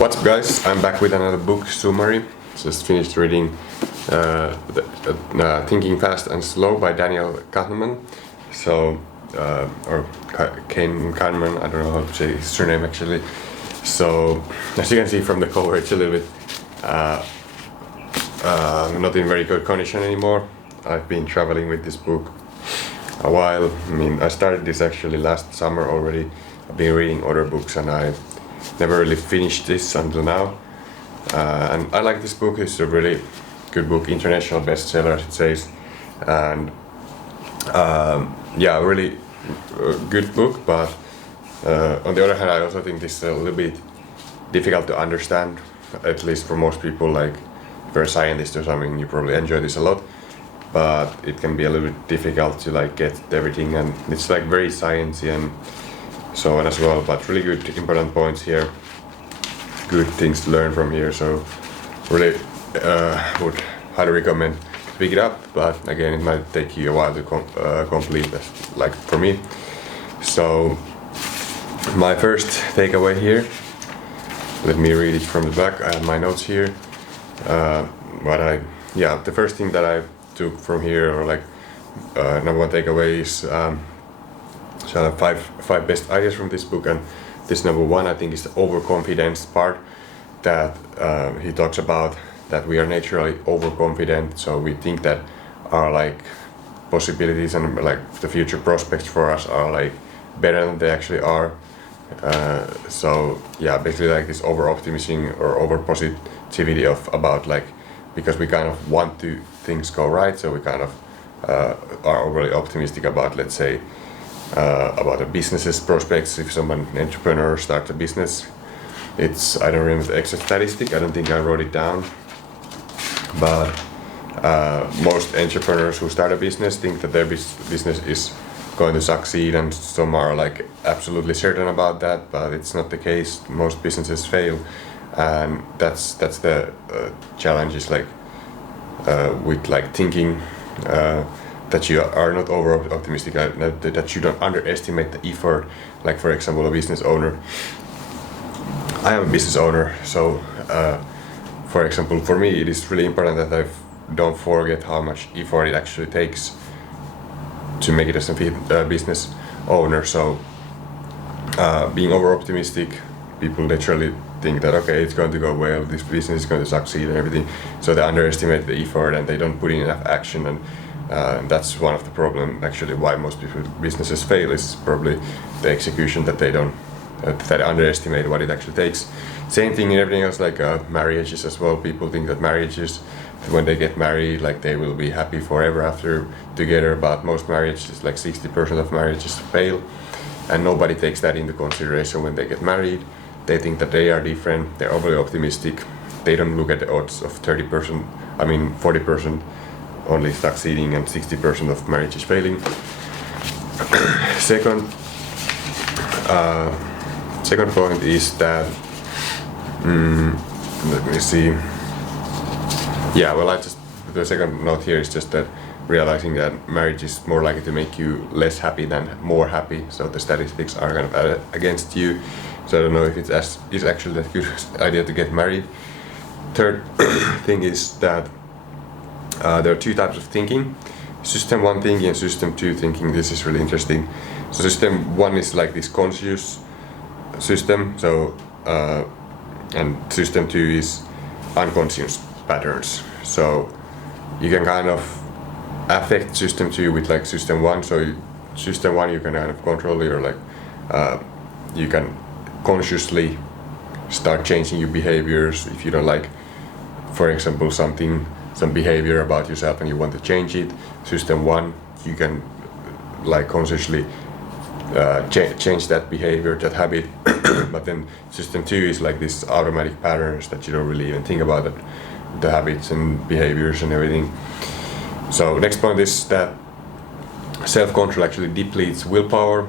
What's up, guys? I'm back with another book summary. Just finished reading Thinking Fast and Slow by Daniel Kahneman. Kahneman, I don't know how to say his surname actually. So, as you can see from the cover, it's a little bit not in very good condition anymore. I've been traveling with this book a while. I started this actually last summer already. I've been reading other books and I never really finished this until now. And I like this book. It's a really good book, international bestseller, it says. And really good book, but on the other hand, I also think this is a little bit difficult to understand, at least for most people. Like, if you're a scientist or something, you probably enjoy this a lot, but it can be a little bit difficult to like get everything, and it's like very sciencey and so on as well, but really good important points here, good things to learn from here. So really would highly recommend to pick it up, but again, it might take you a while to complete this, like for me. So my first takeaway here, let me read it from the back. I have my notes here. The first thing that I took from here, or like number one takeaway, is five best ideas from this book, and this number one I think is the overconfidence part, that he talks about that we are naturally overconfident, so we think that our like possibilities and like the future prospects for us are like better than they actually are. Basically like this over optimism or over positivity about like, because we kind of want to things go right, so we kind of are overly optimistic about, let's say, about a business's prospects. If an entrepreneur starts a business, I don't remember the exact statistic, I don't think I wrote it down, but most entrepreneurs who start a business think that their business is going to succeed, and some are like absolutely certain about that, but it's not the case. Most businesses fail, and that's the challenge, is like with like thinking that you are not over optimistic, that you don't underestimate the effort. Like, for example, a business owner. I am a business owner, so for example, for me it is really important that I don't forget how much effort it actually takes to make it as a business owner. So being over optimistic, people literally think that okay, it's going to go well, this business is going to succeed and everything, so they underestimate the effort and they don't put in enough action, and that's one of the problems actually why most businesses fail, is probably the execution, that they don't that underestimate what it actually takes. Same thing in everything else, like marriages as well. People think that marriages, when they get married, like they will be happy forever after together, but most marriages, like 60% of marriages fail, and nobody takes that into consideration when they get married. They think that they are different, they're overly optimistic, they don't look at the odds of 40% only succeeding and 60% of marriages failing. Second point is that, let me see. The second note here is just that realizing that marriage is more likely to make you less happy than more happy, so the statistics are kind of against you. So I don't know if it's actually a good idea to get married. Third thing is that there are two types of thinking: system one thinking and system two thinking. This is really interesting. So system one is like this conscious system, and system two is unconscious patterns. So you can kind of affect system two with like system one. So system one, you can kind of control your you can consciously start changing your behaviors. If you don't like, for example, some behavior about yourself and you want to change it, system one, you can like consciously change that behavior, that habit. But then system two is like this automatic patterns that you don't really even think about it, the habits and behaviors and everything. So next point is that self-control actually depletes willpower.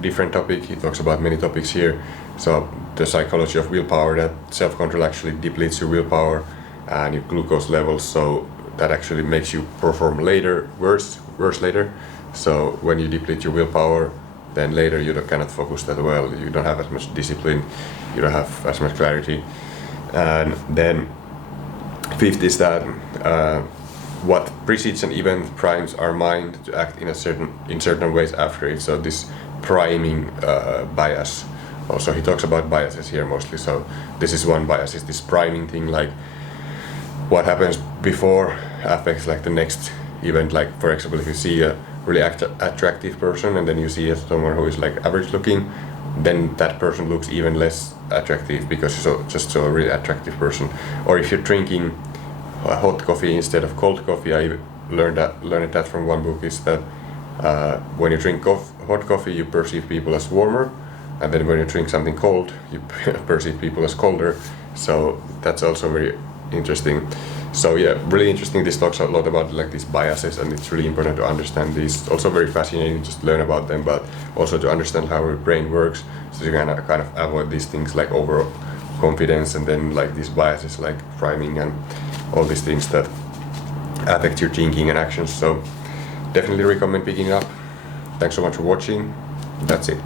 Different topic, he talks about many topics here. So the psychology of willpower, that self-control actually depletes your willpower and your glucose levels, so that actually makes you perform worse later. So when you deplete your willpower, then later you cannot focus that well, you don't have as much discipline, you don't have as much clarity. And then fifth is that what precedes an event primes our mind to act in certain ways after it. So this priming bias. Also, he talks about biases here mostly. So this is one bias, is this priming thing, like what happens before affects like the next event. Like for example, if you see a really attractive person and then you see someone who is like average looking, then that person looks even less attractive because you just saw a really attractive person. Or if you're drinking hot coffee instead of cold coffee, I learned that from one book, is that when you drink hot coffee, you perceive people as warmer, and then when you drink something cold, you perceive people as colder. So that's also very interesting. So yeah, really interesting. This talks a lot about like these biases, and it's really important to understand these. Also very fascinating just to learn about them, but also to understand how your brain works, so you can kind of avoid these things like overconfidence and then like these biases like priming and all these things that affect your thinking and actions. So definitely recommend picking it up. Thanks so much for watching. That's it.